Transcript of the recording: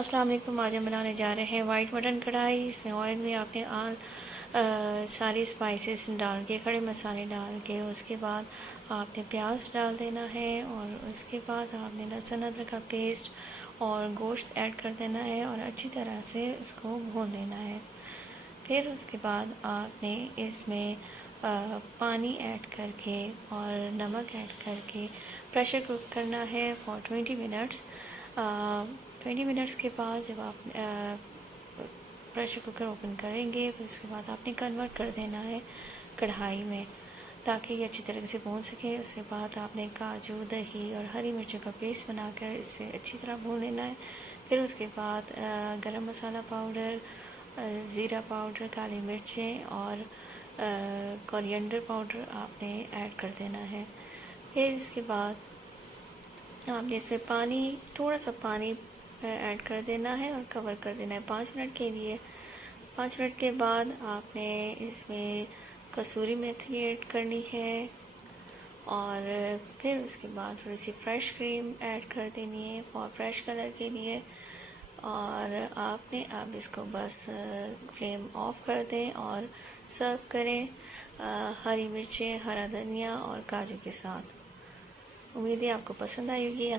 अस्सलाम वालेकुम। आज हम बनाने जा रहे हैं वाइट मटन कढ़ाई। इसमें ऑयल में आपने सारी स्पाइसेस डाल के, खड़े मसाले डाल के, उसके बाद आपने प्याज डाल देना है और उसके बाद आपने लहसुन अदरक का पेस्ट और गोश्त ऐड कर देना है और अच्छी तरह से उसको भून लेना है। फिर उसके बाद आपने इसमें पानी ऐड करके और नमक ऐड करके प्रेशर कुक करना है फॉर 20 मिनट्स। 20 मिनट्स के बाद जब आप प्रेशर कुकर ओपन करेंगे, फिर उसके बाद आपने कन्वर्ट कर देना है कढ़ाई में ताकि ये अच्छी तरह से भून सके। उसके बाद आपने काजू, दही और हरी मिर्चों का पेस्ट बनाकर इससे अच्छी तरह भून लेना है। फिर उसके बाद गरम मसाला पाउडर, ज़ीरा पाउडर, काली मिर्चें और कोरिएंडर पाउडर आपने ऐड कर देना है। फिर इसके बाद आपने इसमें थोड़ा सा पानी ऐड कर देना है और कवर कर देना है 5 मिनट के लिए। 5 मिनट के बाद आपने इसमें कसूरी मेथी ऐड करनी है और फिर उसके बाद थोड़ी सी फ्रेश क्रीम ऐड कर देनी है फॉर फ्रेश कलर के लिए। और आपने अब इसको बस फ्लेम ऑफ कर दें और सर्व करें हरी मिर्चें, हरा धनिया और काजू के साथ। उम्मीद है आपको पसंद आई होगी।